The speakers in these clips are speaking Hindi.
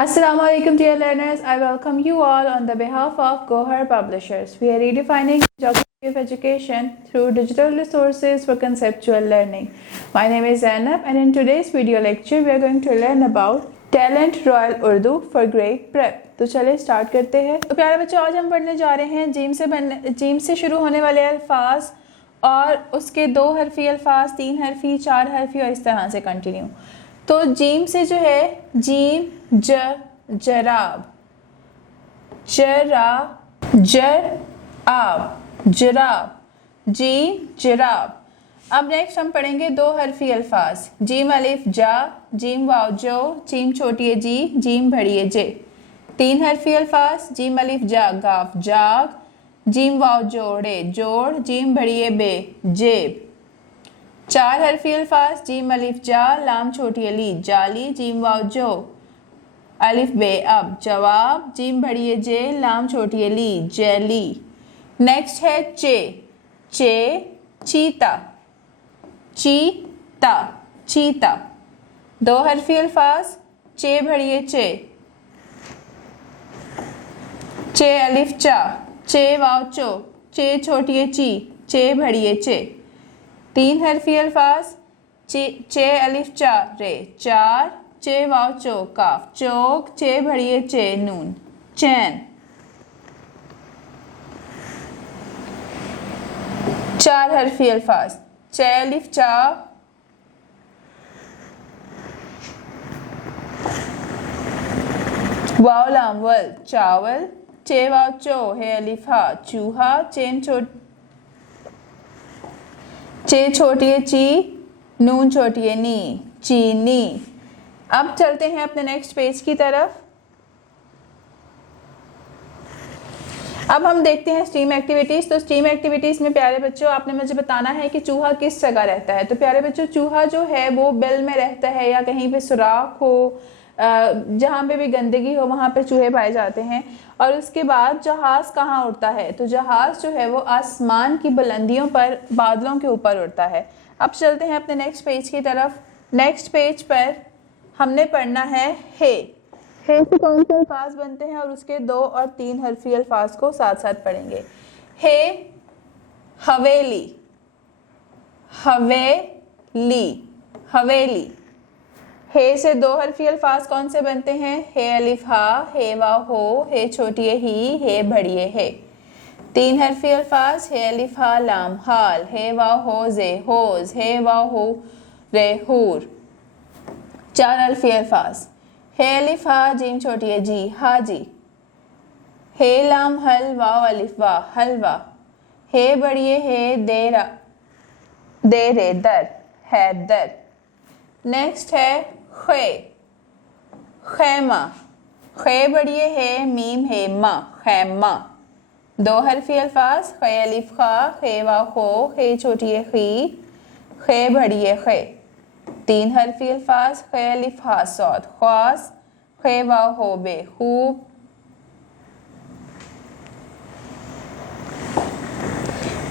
Assalamu alaikum dear learners. I welcome you all on the behalf of Gohar Publishers. We are redefining geography of education through digital resources for conceptual learning. My name is Zainab and in today's video lecture we are going to learn about Talent Royal Urdu for Grade Prep. तो चलिए स्टार्ट करते हैं। तो प्यारे बच्चों, आज हम पढ़ने जा रहे हैं जीम से शुरू होने वाले अल्फाज और उसके 2 हरफी अल्फाज, 3 हरफी, 4 हरफी और इस तरह से कंटिन्यू। तो जीम से जो है जीम, जराब, जराब, जीम, जराब। अब नेक्स्ट हम पढ़ेंगे 2 हरफी अल्फाज, जीम अलिफ जा, जीम वाव जो, जीम छोटी जी, जीम बड़ी जे। 3 हरफी अल्फाज, जीम अलिफ जा गाफ जाग, जीम वाव जोड़े जोड़, जीम बड़ी बे जेब। 4 हरफी अल्फाज, जीम अलिफ जा, लाम छोटी अली जाली, जीम वाव जो, अलिफ बे अब जवाब, जीम बड़ी जे, लाम छोटी अली जैली। नेक्स्ट है चे चीता, चीता। 2 हरफी अल्फाज, चे भड़िए चे अलिफ चा, चे वाव चो, चे छोटी चे भड़िए चे। 3 हरफी अल्फाज, चे अलिफ चा रे चार, चे वाव चो काफ चौक, चे भड़िए चे नून चैन। 4 हरफी अल्फाज, चे अलिफ चा, वाव लाम वल चावल, चे वाव चो है अलिफ हा चूहा, चे छोटी ची, नून छोटी नी चीनी। अब चलते हैं अपने नेक्स्ट पेज की तरफ। अब हम देखते हैं स्ट्रीम एक्टिविटीज। तो स्ट्रीम एक्टिविटीज में प्यारे बच्चों आपने मुझे बताना है कि चूहा किस जगह रहता है। तो प्यारे बच्चों, चूहा जो है वो बिल में रहता है या कहीं पे सुराख हो, जहाँ पे भी गंदगी हो वहाँ पे चूहे पाए जाते हैं। और उसके बाद जहाज कहाँ उड़ता है? तो जहाज जो है वो आसमान की बुलंदियों पर, बादलों के ऊपर उड़ता है। अब चलते हैं अपने नेक्स्ट पेज की तरफ। नेक्स्ट पेज पर हमने पढ़ना है हे से कौन से अल्फाज बनते हैं और उसके 2 और 3 हरफी अल्फाज को साथ साथ पढ़ेंगे। हे हवेली, हवेली। हे से 2 हरफी अल्फाज कौन से बनते हैं? हे अलिफ हा, हे वाव हो, हे छोटी ही, हे बड़िए हे। 3 हरफी अल्फाज, हे अलिफ हा लाम हाल, हे वाव हो जे होज, हे वाव हो रे हूर। 4 हरफी अल्फाज, हे अलिफ हा जीम छोटी जी हाजी, हे लाम हल वाव अलिफ वा हलवा, हे बड़िए हे देरा देरे दर हैदर। नेक्स्ट है खैमा, खे बड़िए है मीम है मा खैमा। 2 हरफी अल्फाज, खे अलिफ खा, खे वाव खो, खे छोटी खी, खे बड़िए खे। 3 हरफी अल्फाज, खे अलिफ हा सौद ख्वास, खे वाव हो बे खूब,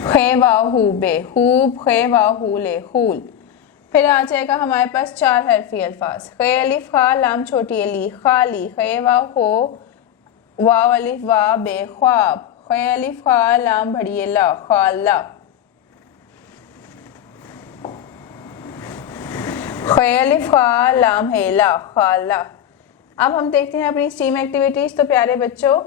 खे वाव हु बे खूब, खे वाव हु ले खूल। फिर आ जाएगा हमारे पास 4 हरफी अल्फाज, खे अलिफ खा लाम छोटी अली खाली, खे वाव हो वाव अलिफ वा बे ख्वाब, खे अलिफ खा लाम बड़िए ला खाला, खे अलिफ खा लाम है ला खाला। अब हम देखते हैं अपनी स्टीम एक्टिविटीज। तो प्यारे बच्चों,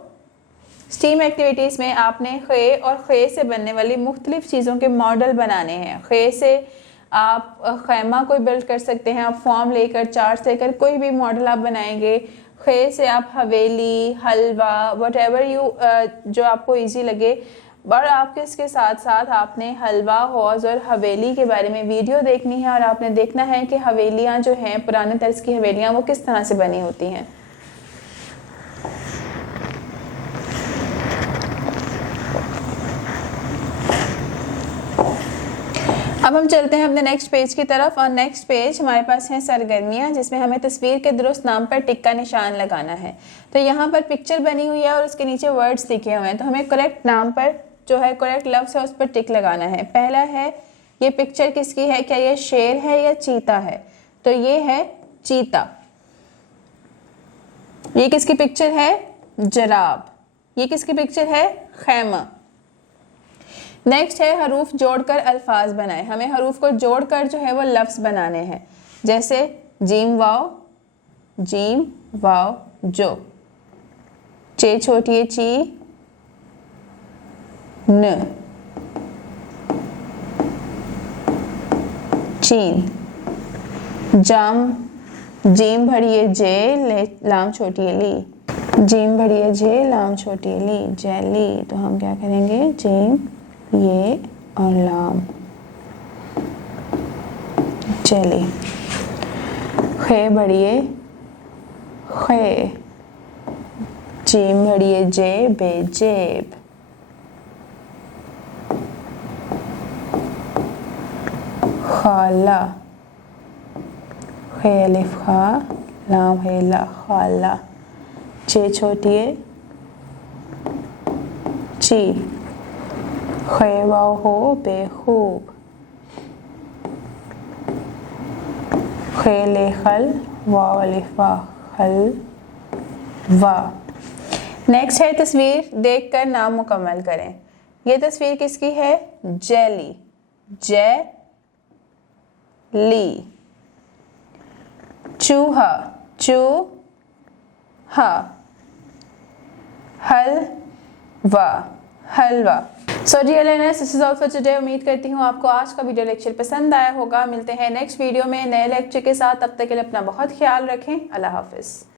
स्टीम एक्टिविटीज में आपने खे और खे से बनने वाली मुख्तलिफ चीज़ों के मॉडल बनाने हैं। खे से आप खैमा कोई बिल्ड कर सकते हैं, आप फॉर्म लेकर, चार्ट लेकर कोई भी मॉडल आप बनाएंगे। खे से आप हवेली, हलवा, वटेवर यू जो आपको इजी लगे। और आपके इसके साथ साथ आपने हलवा, हौज और हवेली के बारे में वीडियो देखनी है और आपने देखना है कि हवेलियाँ जो हैं, पुराने तर्ज की हवेलियाँ, वो किस तरह से बनी होती हैं। अब हम चलते हैं अपने नेक्स्ट पेज की तरफ। और नेक्स्ट पेज हमारे पास है सरगर्मियाँ, जिसमें हमें तस्वीर के दुरुस्त नाम पर टिक का निशान लगाना है। तो यहाँ पर पिक्चर बनी हुई है और उसके नीचे वर्ड्स लिखे हुए हैं, तो हमें करेक्ट नाम पर जो है, करेक्ट लफ्ज़ है, उस पर टिक लगाना है। पहला है, ये पिक्चर किसकी है? क्या ये शेर है या चीता है? तो ये है चीता। ये किसकी पिक्चर है? जराब। ये किसकी पिक्चर है? खैमा। नेक्स्ट है हरूफ जोड़कर अल्फाज बनाए। हमें हरूफ को जोड़कर जो है वो लफ्ज बनाने हैं। जैसे जीम वाव जो, चे छोटी है ची न, चीन। जाम, जीम बड़ी है जे, लाम छोटी है ली, जीम बड़ी है जे, लाम छोटी है ली, जैली। तो हम क्या करेंगे? जीम ये और लाम, जेली। खे बड़ी है खे, जीम बड़ी है जे, बेजेब। खाला, खे अलिफ खा, लाम है ला, खाला। चे छोटी है ची, खे वाव हो बेखूब, खे ले खल, वाव अलिफ वा, खल वा। नेक्स्ट है तस्वीर देखकर नाम मुकम्मल करें। ये तस्वीर किसकी है? जेली, जे ली। चूहा, चू हा, हलवा, हलवा। So dear learners, this is all for today. उम्मीद करती हूँ आपको आज का वीडियो लेक्चर पसंद आया होगा। मिलते हैं नेक्स्ट वीडियो में नए लेक्चर के साथ। तब तक के लिए अपना बहुत ख्याल रखें। अल्लाह हाफिज़।